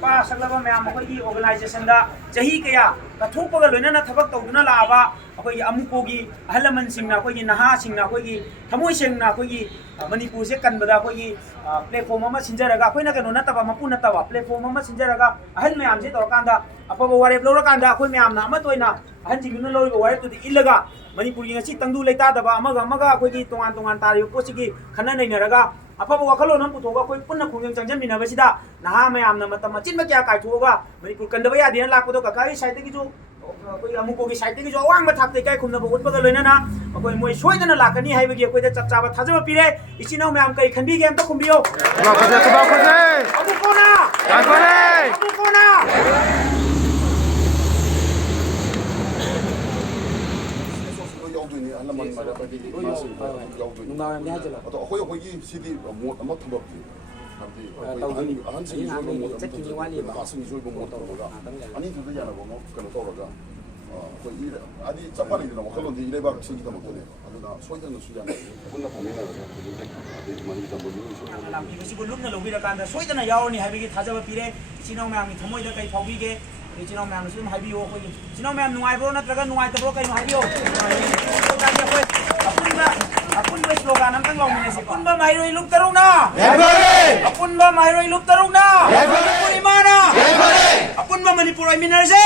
pa saglaba mayam akhoi organization da chahi kaya kathokpaga loinana thabak tawduna laaba akhoi amukogi ahalaman singna akhoi naha singna akhoi thamoi sengna akhoi manipur se kanbada akhoi platform ama sinjaraga akhoi na kano nataba mapu nataba platform ama sinjaraga ahal mayam se tawkanda apaba warep lawrakanda akhoi mayam na ama toina ahal jingna lawriba warep tu illaga manipur gi ngasi tangdu leita daba amaga akhoi tongan tongan tari posigi khana nainaraga apaba wakhalon ham putoga akhoi punna khungyang changjan minabasida naha mayam na matam machin ba kya kaithoga manipur kandaba ya dina lakpodo kakari side gi jo akhoi amuko gi side gi jo awang ma thakte kai khumna ba utpaga loinana akhoi moi soidana lakani haibagi akhoi da chapchaba thajaba pire ichinaw mayam kai khanbi ge amta khumbiyo amukona yauduni alaman mara pagi masing yauduni nungawan dia aja lah atau akhoi sidi mot amat thambak nanti ahan sing jol mot cekini wali ba asing jol mot tawga ani tu da yana mo kana tawga akhoi adi chapari dina wakhalon di ileba sigi ta motone aduna soidana sujana kunna pamena adi mani ta bodu masibu lumna lobira kanda soidana yaoni haibagi thajaba pire ichinaw mayam gi thamoi da kai phawbige ichinaw mayam sum haibiyo akhoi ichinaw mayam nungaibro natraga nungaitabro kai haibiyo apunba slogan amtang lawmine se apunba mairoi luk tarungna apunba mairoi luk tarungna manipur imana apunba manipur ai minarse